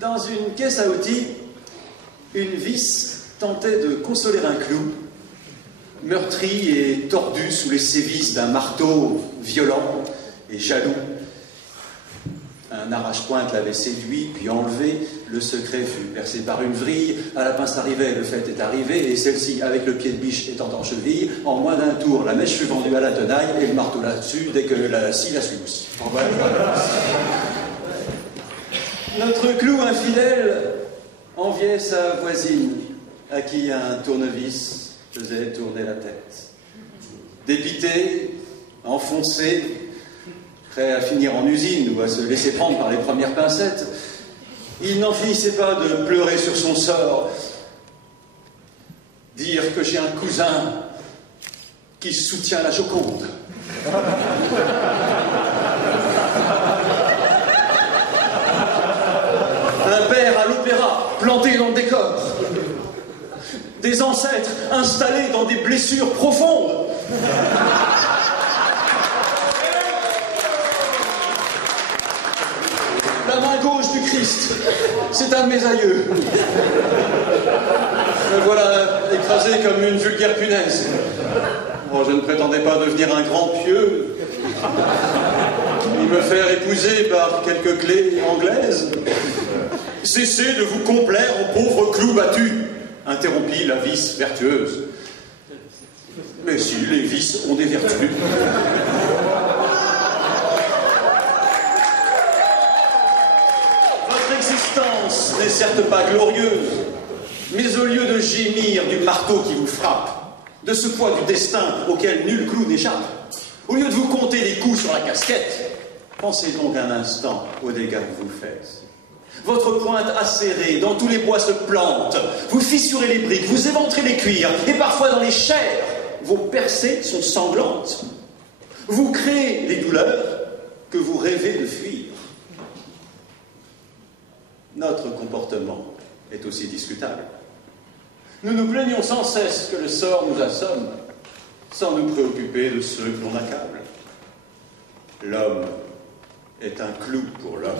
Dans une caisse à outils, une vis tentait de consoler un clou, meurtri et tordu sous les sévices d'un marteau violent et jaloux. Un arrache-pointe l'avait séduit, puis enlevé. Le secret fut percé par une vrille. À la pince arrivait, le fait est arrivé, et celle-ci, avec le pied de biche étant en cheville, en moins d'un tour, la mèche fut vendue à la tenaille, et le marteau là-dessus, dès que la scie la suit aussi. Notre clou infidèle enviait sa voisine, à qui un tournevis faisait tourner la tête. Dépité, enfoncé, prêt à finir en usine ou à se laisser prendre par les premières pincettes, il n'en finissait pas de pleurer sur son sort, dire que j'ai un cousin qui soutient la Joconde. Un père à l'opéra, planté dans le décor. Des ancêtres installés dans des blessures profondes. La main gauche du Christ, c'est un de mes aïeux. Me voilà écrasé comme une vulgaire punaise. Oh, je ne prétendais pas devenir un grand pieux, ni me faire épouser par quelques clés anglaises. Cessez de vous complaire aux pauvres clous battus, interrompit la vis vertueuse. Mais si, les vices ont des vertus. L'existence n'est certes pas glorieuse, mais au lieu de gémir du marteau qui vous frappe, de ce poids du destin auquel nul clou n'échappe, au lieu de vous compter les coups sur la casquette, pensez donc un instant aux dégâts que vous faites. Votre pointe acérée dans tous les bois se plante, vous fissurez les briques, vous éventrez les cuirs, et parfois dans les chairs, vos percées sont sanglantes. Vous créez les douleurs que vous rêvez de fuir. Notre comportement est aussi discutable. Nous nous plaignons sans cesse que le sort nous assomme, sans nous préoccuper de ceux que l'on accable. L'homme est un clou pour l'homme.